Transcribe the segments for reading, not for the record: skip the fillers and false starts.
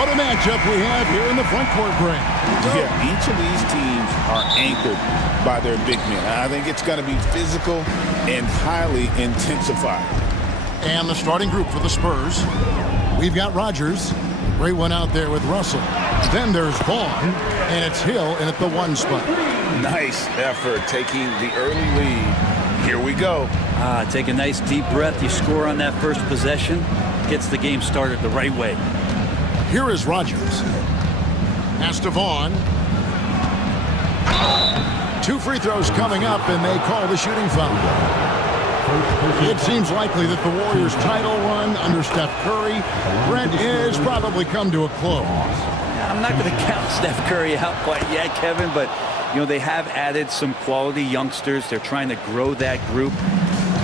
What a matchup we have here in the front court, Greg. Yeah, each of these teams are anchored by their big men. I think it's going to be physical and highly intensified. And the starting group for the Spurs. We've got Rodgers. Great one out there with Russell. Then there's Vaughn, and it's Hill in at the 1 spot. Nice effort taking the early lead. Here we go. Take a nice deep breath. You score on that first possession. Gets the game started the right way. Here is Rodgers. Pass to Vaughn. 2 free throws coming up, and they call the shooting foul. It seems likely that the Warriors' title run under Steph Curry, Brent, is probably come to a close. I'm not going to count Steph Curry out quite yet, Kevin, but they have added some quality youngsters. They're trying to grow that group.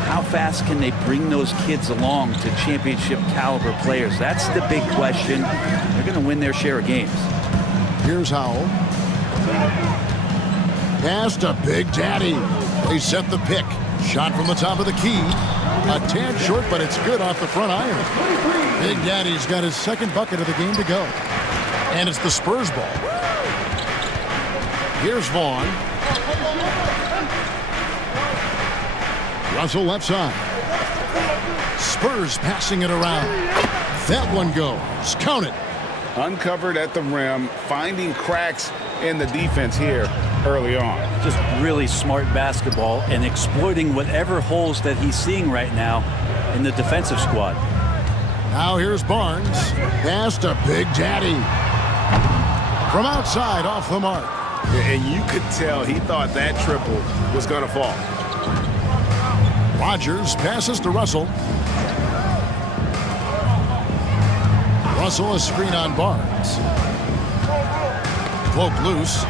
How fast can they bring those kids along to championship caliber players? That's the big question. They're going to win their share of games. Here's Howell. Pass to Big Daddy. They set the pick. Shot from the top of the key. A tad short, but it's good off the front iron. Big Daddy's got his second bucket of the game to go. And it's the Spurs ball. Here's Vaughn. Russell left side. Spurs passing it around. That one goes. Count it. Uncovered at the rim, finding cracks in the defense here early on. Just really smart basketball and exploiting whatever holes that he's seeing right now in the defensive squad. Now here's Barnes. Pass to Big Daddy. From outside, off the mark. And you could tell he thought that triple was going to fall. Rodgers passes to Russell. Russell, a screen on Barnes. Cloak loose.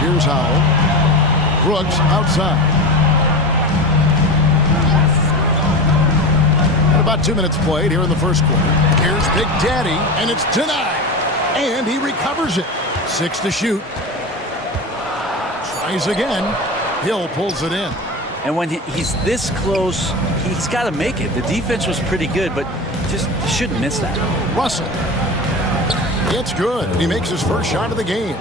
Here's Howell. Brooks outside. And about 2 minutes played here in the first quarter. Here's Big Daddy, and it's denied. And he recovers it. 6 to shoot. Tries again. Hill pulls it in. And when he's this close, he's got to make it. The defense was pretty good, but just shouldn't miss that. Russell. It's good. He makes his first shot of the game.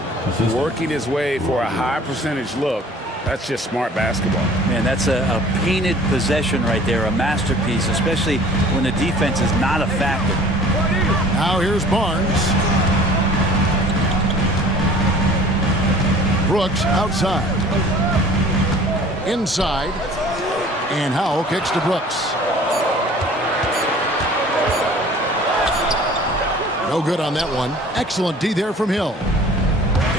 Working his way for a high percentage look. That's just smart basketball. Man, that's a painted possession right there, a masterpiece, especially when the defense is not a factor. Now here's Barnes. Brooks outside. Inside. And Howell kicks to Brooks. No good on that one. Excellent D there from Hill.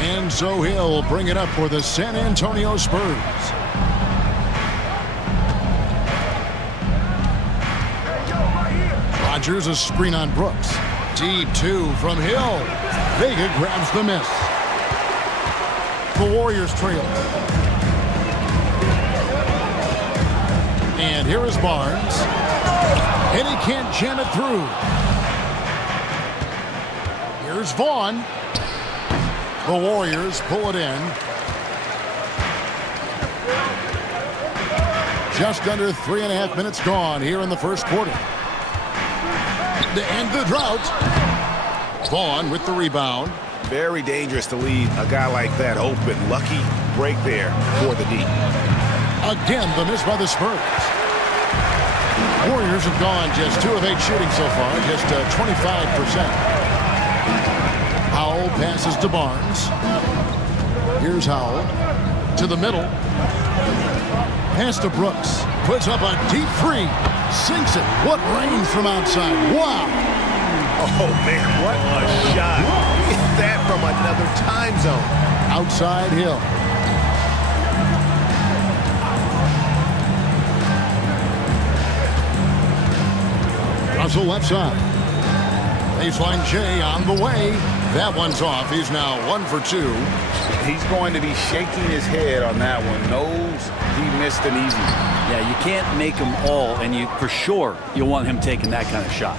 And so Hill will bring it up for the San Antonio Spurs. Rodgers a screen on Brooks. Deep 2 from Hill. Vega grabs the miss. The Warriors trail. And here is Barnes. And he can't jam it through. Here's Vaughn. The Warriors pull it in. Just under 3.5 minutes gone here in the first quarter. To end the drought. Vaughn with the rebound. Very dangerous to leave a guy like that open. Lucky break there for the D. Again, the miss by the Spurs. Warriors have gone just 2 of 8 shooting so far, just 25%. Howell passes to Barnes. Here's Howell to the middle. Pass to Brooks. Puts up a deep 3. Sinks it. What range from outside. Wow. Oh, man, what a shot. Get that from another time zone. Outside Hill. Russell left side. Baseline J on the way. That one's off. He's now 1 for 2. He's going to be shaking his head on that one. Knows he missed an easy. Yeah, you can't make them all, and you for sure you'll want him taking that kind of shot.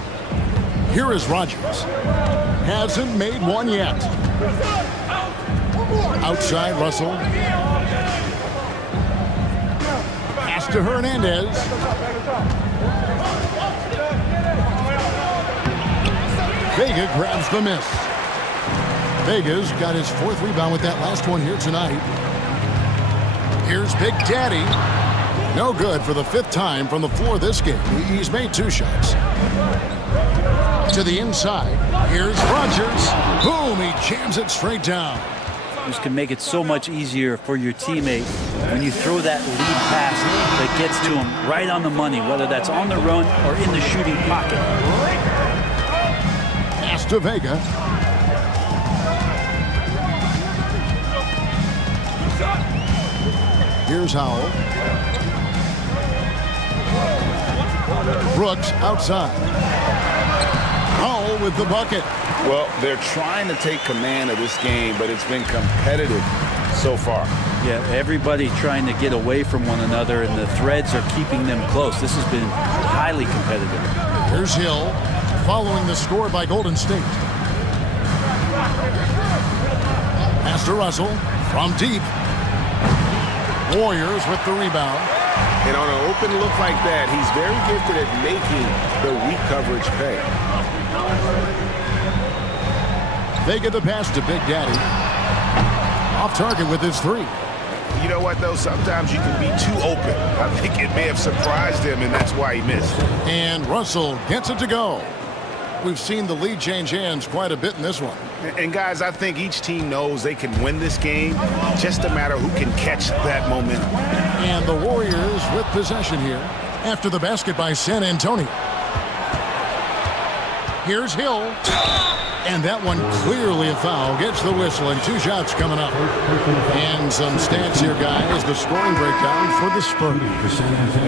Here is Rodgers. Hasn't made one yet. Outside Russell. Pass to Hernandez. Vega grabs the miss. Vega's got his 4th rebound with that last one here tonight. Here's Big Daddy. No good for the 5th time from the floor this game. He's made 2 shots. To the inside. Here's Rogers. Boom, he jams it straight down. This can make it so much easier for your teammate when you throw that lead pass that gets to him right on the money, whether that's on the run or in the shooting pocket. Pass to Vega. Here's Howell. Brooks outside. Howell with the bucket. Well, they're trying to take command of this game, but it's been competitive so far. Yeah, everybody trying to get away from one another, and the threads are keeping them close. This has been highly competitive. Here's Hill, following the score by Golden State. Pass to Russell from deep. Warriors with the rebound. And on an open look like that, he's very gifted at making the weak coverage pay. Vega the pass to Big Daddy. Off target with his 3. You know what, though? Sometimes you can be too open. I think it may have surprised him, and that's why he missed. And Russell gets it to go. We've seen the lead change hands quite a bit in this one. And guys, I think each team knows they can win this game. Just a matter who can catch that momentum. And the Warriors with possession here after the basket by San Antonio. Here's Hill. And that one clearly a foul. Gets the whistle, and 2 shots coming up. And some stats here, guys. The scoring breakdown for the Spurs.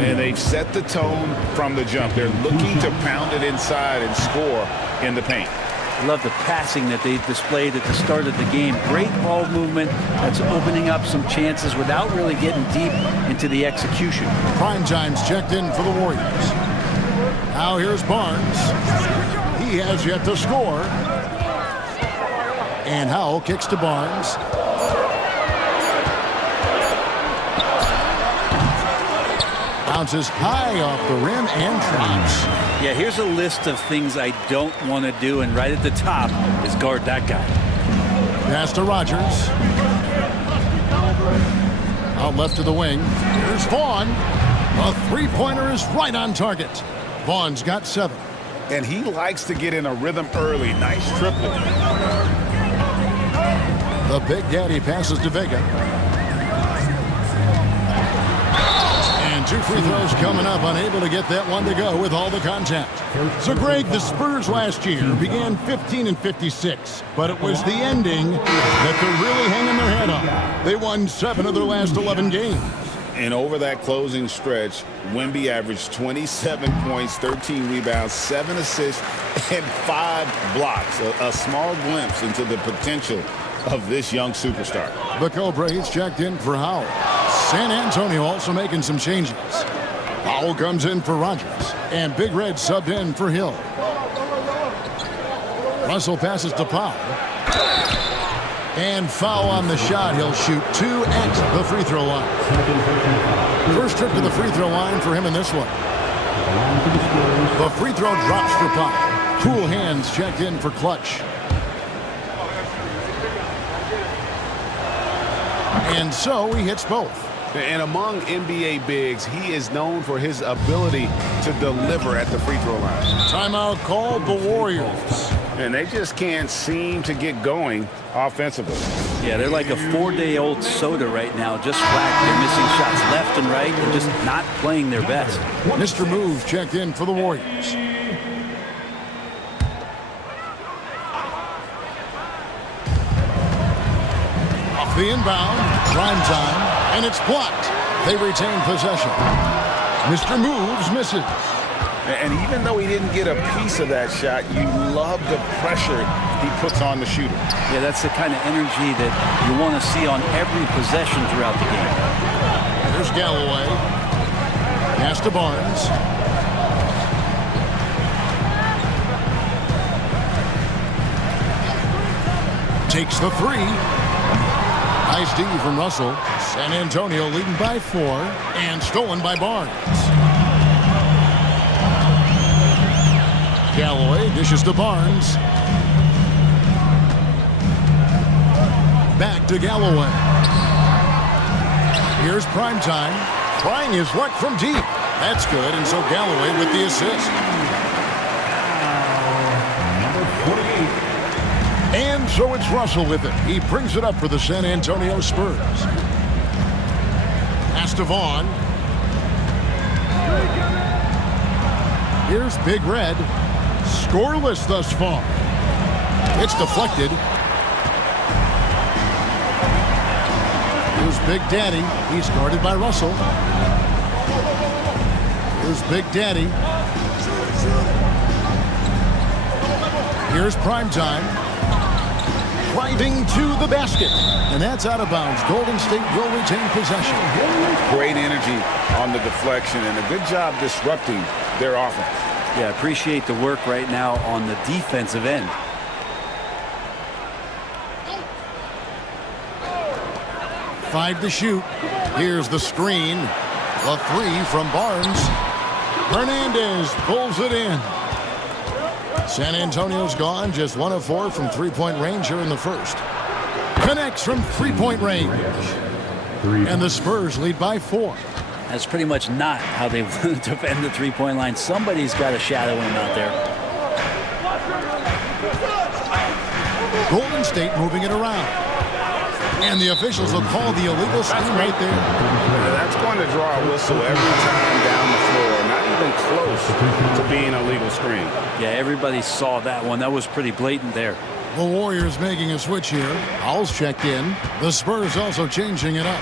And they've set the tone from the jump. They're looking to pound it inside and score in the paint. I love the passing that they displayed at the start of the game. Great ball movement that's opening up some chances without really getting deep into the execution. Prime time's checked in for the Warriors. Now here's Barnes. He has yet to score. And Howell kicks to Barnes. Bounces high off the rim and drops. Yeah, here's a list of things I don't want to do, and right at the top is guard that guy. Pass to Rogers. Out left to the wing. Here's Vaughn. A 3-pointer is right on target. Vaughn's got 7. And he likes to get in a rhythm early. Nice triple. The Big Daddy passes to Vega. And 2 free throws coming up, unable to get that one to go with all the contact. So, Greg, the Spurs last year began 15-56, but it was the ending that they're really hanging their head on. They won 7 of their last 11 games. And over that closing stretch, Wemby averaged 27 points, 13 rebounds, 7 assists, and 5 blocks. A small glimpse into the potential of this young superstar. The Cobras checked in for Howell. San Antonio also making some changes. Howell comes in for Rogers, and Big Red subbed in for Hill. Russell passes to Powell. And foul on the shot. He'll shoot 2 at the free throw line. First trip to the free throw line for him in this one. The free throw drops for Powell. Cool hands checked in for Clutch. And so he hits both. And among NBA bigs, he is known for his ability to deliver at the free throw line. Timeout called the Warriors. And they just can't seem to get going offensively. Yeah, they're like a 4-day-old soda right now, just flat. They're missing shots left and right and just not playing their best. Mr. Moves checked in for the Warriors. Off the inbound, prime time, and it's blocked. They retain possession. Mr. Moves misses. And even though he didn't get a piece of that shot, you love the pressure he puts on the shooter. Yeah, that's the kind of energy that you want to see on every possession throughout the game. Here's Galloway. Pass to Barnes. Takes the 3. Nice D from Russell. San Antonio leading by 4 and stolen by Barnes. Galloway dishes to Barnes. Back to Galloway. Here's Primetime. Trying his luck from deep. That's good, and so Galloway with the assist. And so it's Russell with it. He brings it up for the San Antonio Spurs. Pass to Vaughn. Here's Big Red. Scoreless thus far. It's deflected. Here's Big Daddy. He's guarded by Russell. Here's Big Daddy. Here's Primetime. Driving to the basket. And that's out of bounds. Golden State will retain possession. Great energy on the deflection and a good job disrupting their offense. Yeah, appreciate the work right now on the defensive end. Five to shoot. Here's the screen. The three from Barnes. Hernandez pulls it in. San Antonio's gone. Just 1 of 4 from three-point range here in the first. Connects from three-point range. And the Spurs lead by 4. That's pretty much not how they want to defend the three-point line. Somebody's got to shadow him out there. Golden State moving it around. And the officials will call the illegal screen right there. That's going to draw a whistle every time down the floor. Not even close to being a legal screen. Yeah, everybody saw that one. That was pretty blatant there. The Warriors making a switch here. Powell's checked in. The Spurs also changing it up.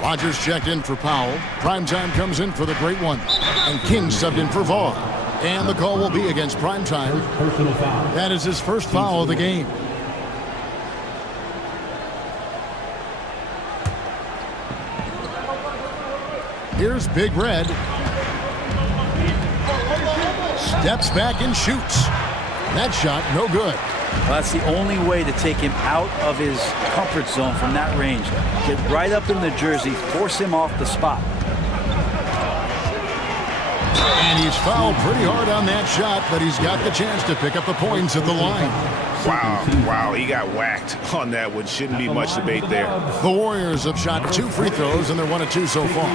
Rodgers checked in for Powell. Primetime comes in for the great one. And King subbed in for Vaughn. And the call will be against Primetime. That is his first foul of the game. Here's Big Red. Steps back and shoots. That shot, no good. Well, that's the only way to take him out of his comfort zone from that range. Get right up in the jersey, force him off the spot. And he's fouled pretty hard on that shot, but he's got the chance to pick up the points at the line. Wow, he got whacked on that one. Shouldn't be much debate there. The Warriors have shot 2 free throws, and they're 1 of 2 so far.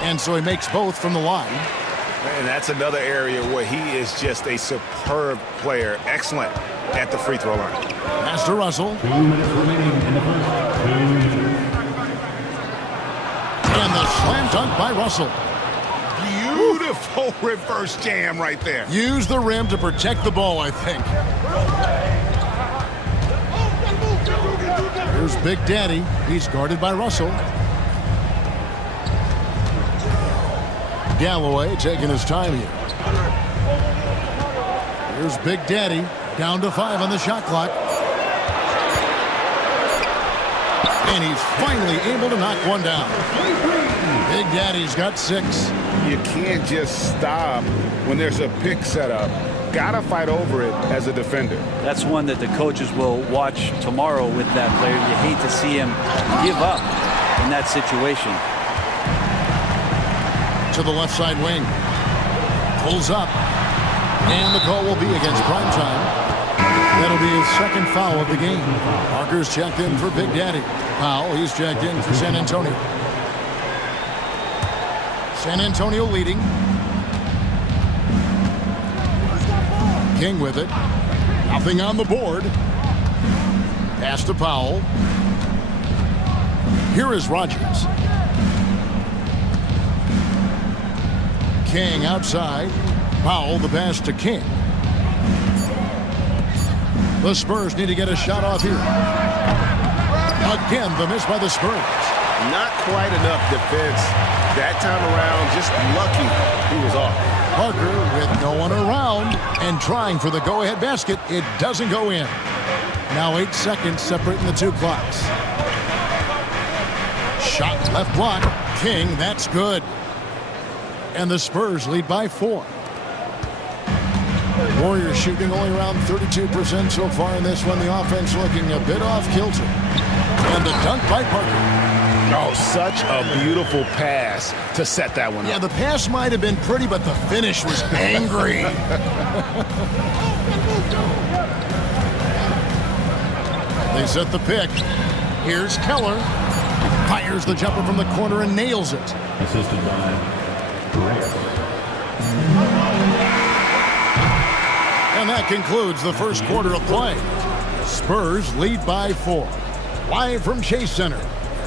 And so he makes both from the line. And that's another area where he is just a superb player. Excellent at the free throw line. Pass to Russell. 2 minutes remaining in the first. And the slam dunk by Russell. Beautiful reverse jam right there. Use the rim to protect the ball, I think. Here's Big Daddy. He's guarded by Russell. Galloway taking his time here. Here's Big Daddy. Down to 5 on the shot clock. And he's finally able to knock one down. Big Daddy's got 6. You can't just stop when there's a pick set up. Gotta fight over it as a defender. That's one that the coaches will watch tomorrow with that player. You hate to see him give up in that situation. To the left side wing. Pulls up. And the call will be against Primetime. That'll be his second foul of the game. Parker's checked in for Big Daddy. Powell, he's checked in for San Antonio. San Antonio leading. King with it. Nothing on the board. Pass to Powell. Here is Rodgers. King outside. Powell, the pass to King. The Spurs need to get a shot off here. Again, the miss by the Spurs. Not quite enough defense that time around. Just lucky he was off. Parker with no one around and trying for the go-ahead basket. It doesn't go in. Now 8 seconds separating the 2 clocks. Shot left block. King, that's good. And the Spurs lead by 4. Warriors shooting only around 32% so far in this one. The offense looking a bit off kilter. And the dunk by Parker. Oh, such a beautiful pass to set that one up. Yeah, the pass might have been pretty, but the finish was angry. They set the pick. Here's Keller. Fires the jumper from the corner and nails it. Assisted by Reyes. And that concludes the first quarter of play. Spurs lead by 4. Live from Chase Center,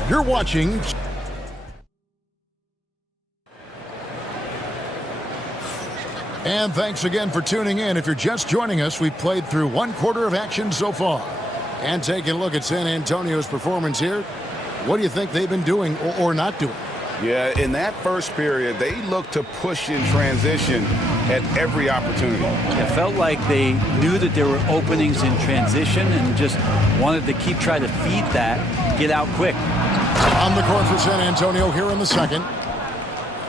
you're watching. And thanks again for tuning in. If you're just joining us, we've played through one quarter of action so far. And taking a look at San Antonio's performance here, what do you think they've been doing or not doing? Yeah, in that first period, they looked to push in transition at every opportunity. It felt like they knew that there were openings in transition and just wanted to keep trying to feed that, get out quick. On the court for San Antonio here in the second.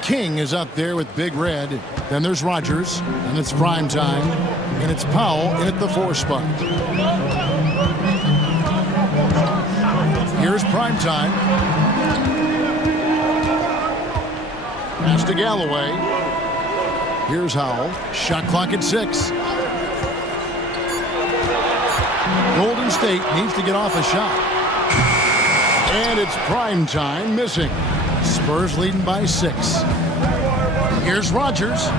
King is up there with Big Red. Then there's Rogers, and it's prime time. And it's Powell in at the 4 spot. Here's prime time. Pass to Galloway. Here's Howell. Shot clock at 6. Golden State needs to get off a shot. And it's prime time missing. Spurs leading by 6. Here's Rogers.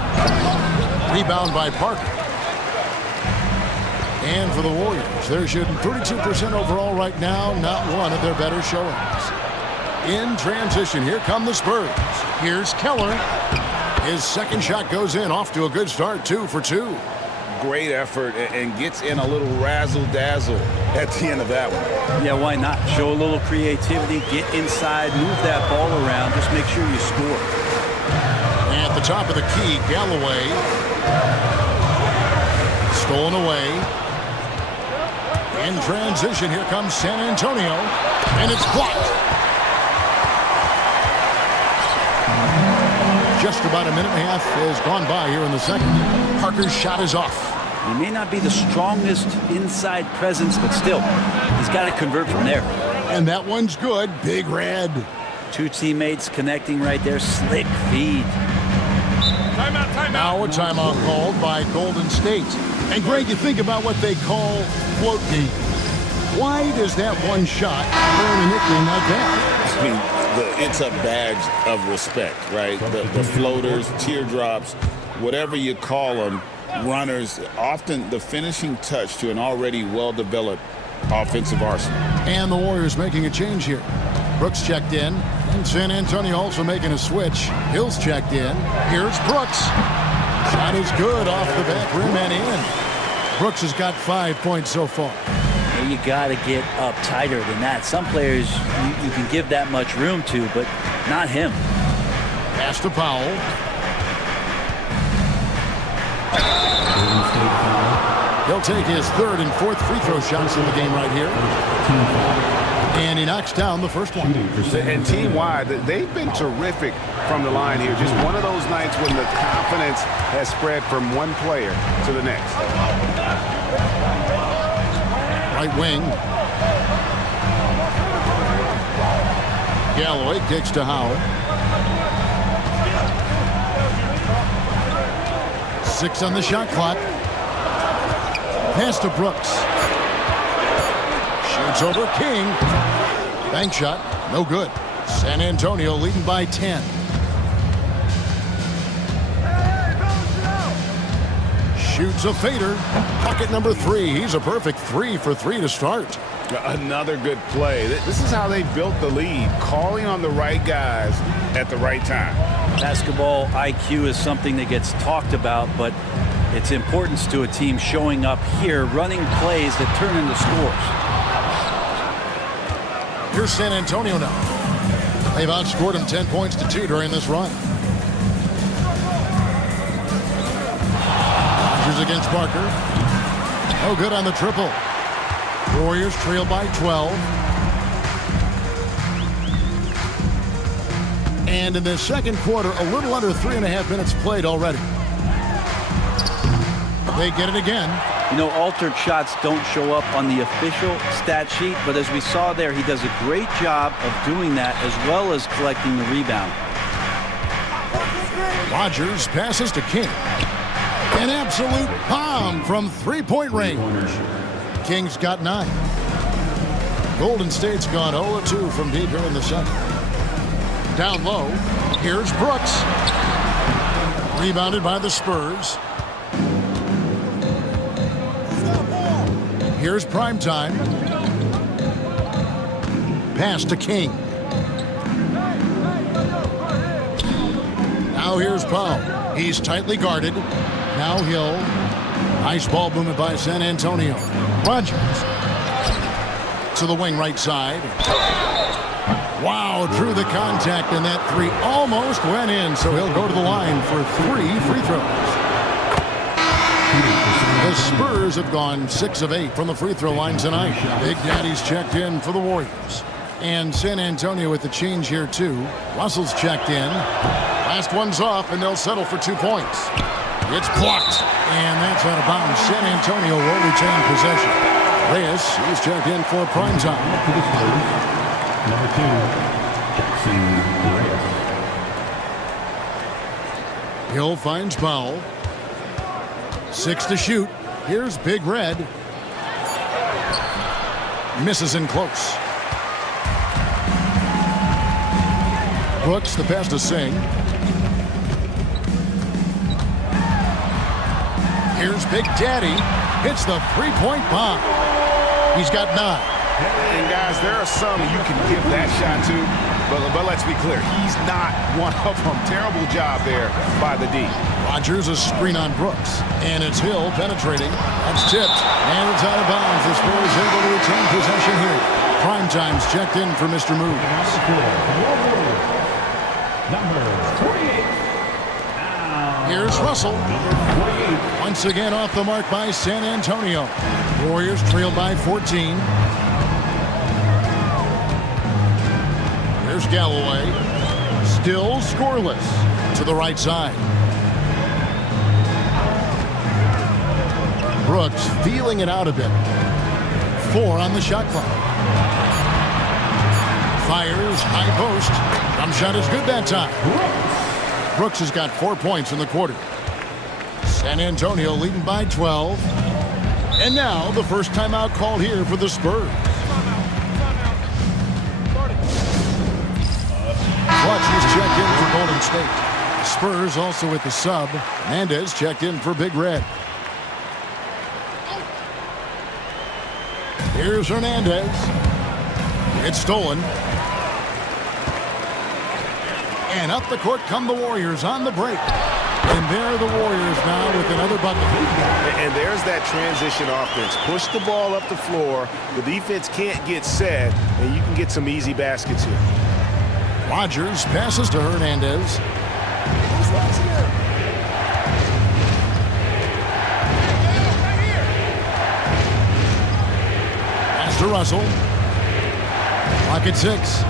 Rebound by Parker. And for the Warriors, they're shooting 32% overall right now. Not one of their better showings. In transition, here come the Spurs. Here's Keller. His second shot goes in, off to a good start, 2 for 2. Great effort and gets in a little razzle-dazzle at the end of that one. Yeah, why not? Show a little creativity, get inside, move that ball around, just make sure you score. And at the top of the key, Galloway. Stolen away. In transition, here comes San Antonio. And it's blocked. Just about a minute and a half has gone by here in the second. Parker's shot is off. He may not be the strongest inside presence, but still, he's got to convert from there. And that one's good. Big Red. 2 teammates connecting right there. Slick feed. Timeout. Now a timeout called by Golden State. And Greg, you think about what they call float game. Why does that one shot burn a nickname like that? I mean, it's a badge of respect, right? The floaters, teardrops, whatever you call them, runners, often the finishing touch to an already well-developed offensive arsenal. And the Warriors making a change here. Brooks checked in, and San Antonio also making a switch. Hill's checked in. Here's Brooks. Shot is good off the back rim and in. Brooks has got 5 points so far. You got to get up tighter than that. Some players you can give that much room to, but not him. Pass to Powell. He'll take his 3rd and 4th free throw shots in the game right here. And he knocks down the first one. And team-wide, they've been terrific from the line here. Just one of those nights when the confidence has spread from one player to the next. Right wing. Galloway kicks to Howell. 6 on the shot clock. Pass to Brooks. Shoots over King. Bank shot. No good. San Antonio leading by 10. Shoots a fader. Bucket number 3. He's a perfect 3 for 3 to start. Another good play. This is how they built the lead, calling on the right guys at the right time. Basketball IQ is something that gets talked about, but its importance to a team showing up here, running plays that turn into scores. Here's San Antonio now. They've outscored them 10 points to 2 during this run. Rodgers against Parker. No good on the triple. Warriors trail by 12. And in the second quarter, a little under 3.5 minutes played already. They get it again. You know, altered shots don't show up on the official stat sheet, but as we saw there, he does a great job of doing that as well as collecting the rebound. Rogers passes to King. An absolute bomb from three-point range. Kings got 9. Golden State's gone 0-2 from deep here in the second. Down low, here's Brooks. Rebounded by the Spurs. Here's Primetime. Pass to King. Now here's Powell. He's tightly guarded. Now Hill. Nice ball movement by San Antonio. Rogers. To the wing right side. Wow, drew the contact, and that three almost went in, so he'll go to the line for 3 free throws. The Spurs have gone 6 of 8 from the free throw line tonight. Big Daddy's checked in for the Warriors. And San Antonio with the change here, too. Russell's checked in. Last one's off, and they'll settle for 2 points. It's blocked, and that's out of bounds. San Antonio will retain possession. Reyes is checked in for Primetime. Number 2, Jackson Reyes. Hill finds Powell. 6 to shoot. Here's Big Red. Misses in close. Brooks, the pass to Singh. Here's Big Daddy. Hits the three-point bomb. He's got 9. And guys, there are some you can give that shot to, but let's be clear, he's not one of them. Terrible job there by the D. Rogers a screen on Brooks, and it's Hill penetrating. That's tipped, and it's out of bounds. The Spurs able to retain possession here. Primetime's checked in for Mr. Moves. Number 48. Here's Russell. Once again off the mark by San Antonio. Warriors trailed by 14. Here's Galloway. Still scoreless. To the right side. Brooks feeling it out a bit. 4 on the shot clock. Fires high post. Jump shot is good that time. Brooks has got 4 points in the quarter. San Antonio leading by 12. And now the first timeout called here for the Spurs. Clutch is checked in for Golden State. The Spurs also with the sub. Hernandez checked in for Big Red. Here's Hernandez. It's stolen. And up the court come the Warriors on the break. And there are the Warriors now with another bucket. And there's that transition offense. Push the ball up the floor. The defense can't get set, and you can get some easy baskets here. Rogers passes to Hernandez. Pass to Russell. Clock at 6.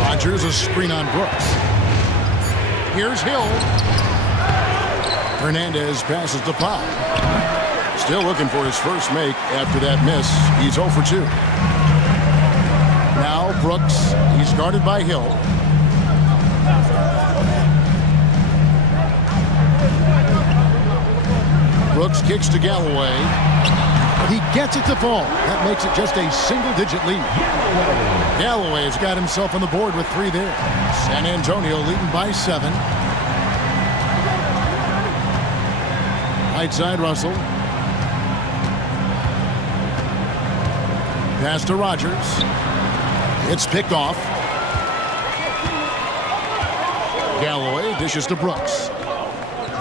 Rogers a screen on Brooks. Here's Hill. Hernandez passes to Powell. Still looking for his first make after that miss. He's 0 for 2. Now Brooks. He's guarded by Hill. Brooks kicks to Galloway. He gets it to fall. That makes it just a single-digit lead. Galloway's got himself on the board with 3 there. San Antonio leading by 7. Right side, Russell. Pass to Rogers. It's picked off. Galloway dishes to Brooks.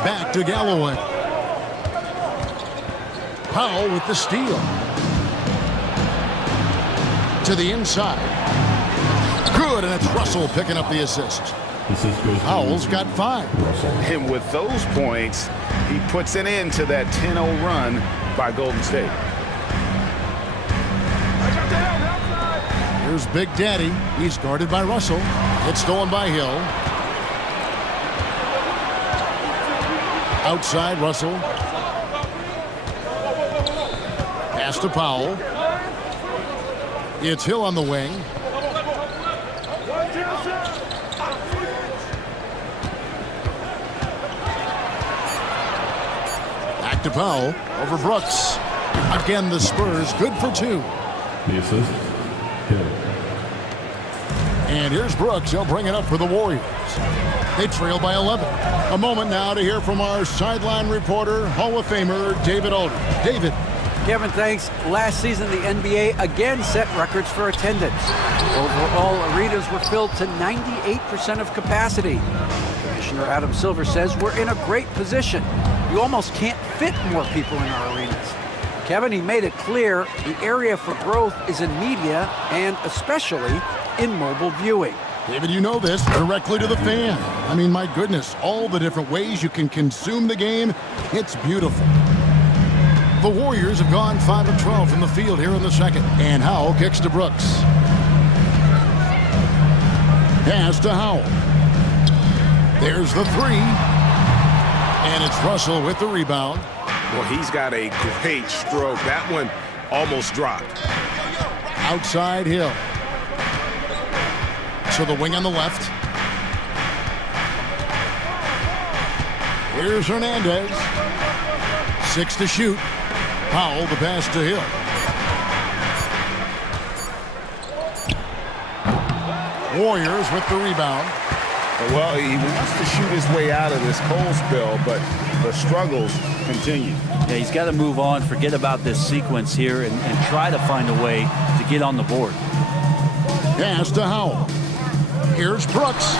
Back to Galloway. Powell with the steal. To the inside. Good, and it's Russell picking up the assist. Powell's got 5. And with those points, he puts an end to that 10-0 run by Golden State. Here's Big Daddy. He's guarded by Russell. It's stolen by Hill. Outside, Russell. Pass to Powell. It's Hill on the wing. to Powell over Brooks. Again, the Spurs good for 2. The assist, Hill. And here's Brooks. He'll bring it up for the Warriors. They trail by 11. A moment now to hear from our sideline reporter, Hall of Famer David Aldridge. David. Kevin, thanks. Last season, the NBA again set records for attendance. Overall, arenas were filled to 98% of capacity. Commissioner Adam Silver says we're in a great position. You almost can't fit more people in our arenas. Kevin, he made it clear the area for growth is in media and especially in mobile viewing. David, you know this, directly to the fan. I mean, my goodness, all the different ways you can consume the game, it's beautiful. The Warriors have gone 5 of 12 from the field here in the second. And Howell kicks to Brooks. Pass to Howell. There's the 3. And it's Russell with the rebound. Well, he's got a great stroke. That one almost dropped. Outside Hill. To the wing on the left. Here's Hernandez. 6 to shoot. Powell, the pass to Hill. Warriors with the rebound. Well, he wants to shoot his way out of this cold spell, but the struggles continue. Yeah, he's got to move on, forget about this sequence here, and try to find a way to get on the board. Pass to Howell. Here's Brooks.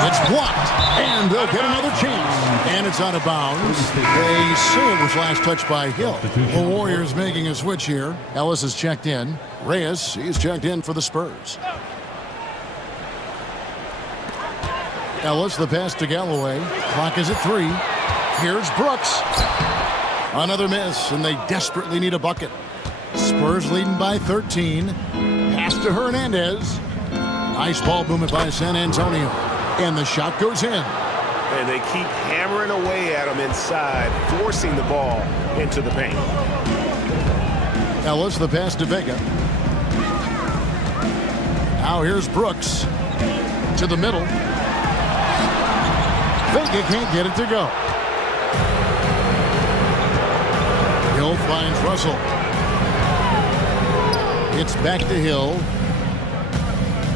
It's blocked, and they'll get another chance. And it's out of bounds. They say it was last touched by Hill. The Warriors making a switch here. Ellis is checked in. Reyes, he's checked in for the Spurs. Ellis, the pass to Galloway. Clock is at 3. Here's Brooks. Another miss, and they desperately need a bucket. Spurs leading by 13. Pass to Hernandez. Nice ball movement by San Antonio. And the shot goes in. And they keep hammering away at him inside, forcing the ball into the paint. Ellis, the pass to Vega. Now here's Brooks. To the middle. Vega can't get it to go. Hill finds Russell. It's back to Hill.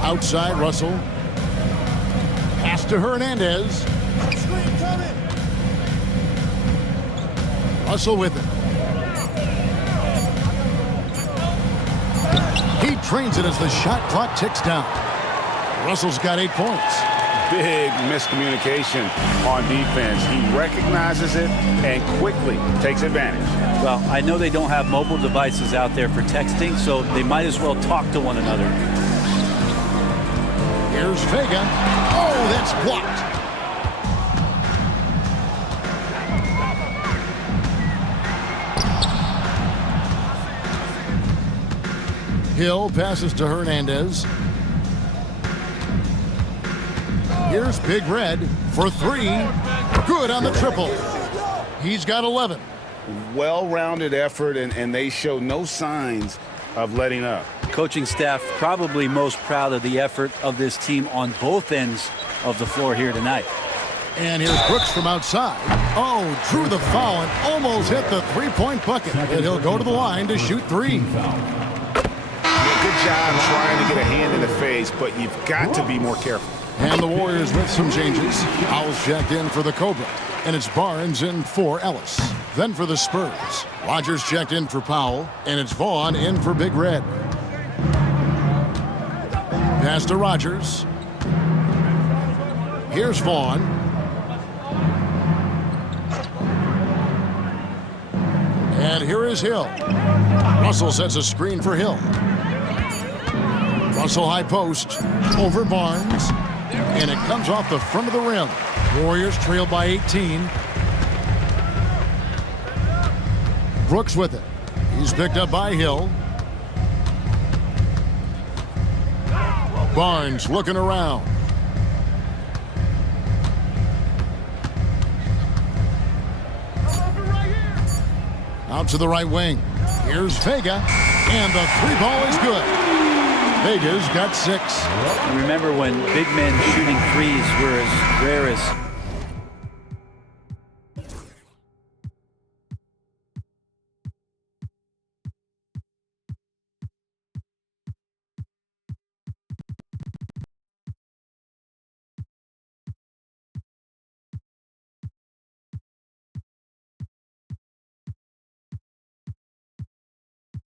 Outside Russell. Pass to Hernandez. Russell with it. He trains it as the shot clock ticks down. Russell's got 8 points. Big miscommunication on defense. He recognizes it and quickly takes advantage. Well, I know they don't have mobile devices out there for texting, so they might as well talk to one another. Here's Vega. Oh, that's blocked. Hill passes to Hernandez. Here's Big Red for 3. Good on the triple. He's got 11. Well-rounded effort, and they show no signs of letting up. Coaching staff probably most proud of the effort of this team on both ends of the floor here tonight. And here's Brooks from outside. Oh, drew the foul and almost hit the three-point bucket. And he'll go to the line to shoot 3. Good job trying to get a hand in the face, but you've got to be more careful. And the Warriors with some changes. Howell's checked in for the Cobra. And it's Barnes in for Ellis. Then for the Spurs, Rogers checked in for Powell. And it's Vaughn in for Big Red. Pass to Rogers. Here's Vaughn. And here is Hill. Russell sets a screen for Hill. Russell high post over Barnes. And it comes off the front of the rim. Warriors trail by 18. Brooks with it. He's picked up by Hill. Barnes looking around. Out to the right wing. Here's Vega. And the 3-ball is good. Vega's got 6. Remember when big men shooting threes were as rare as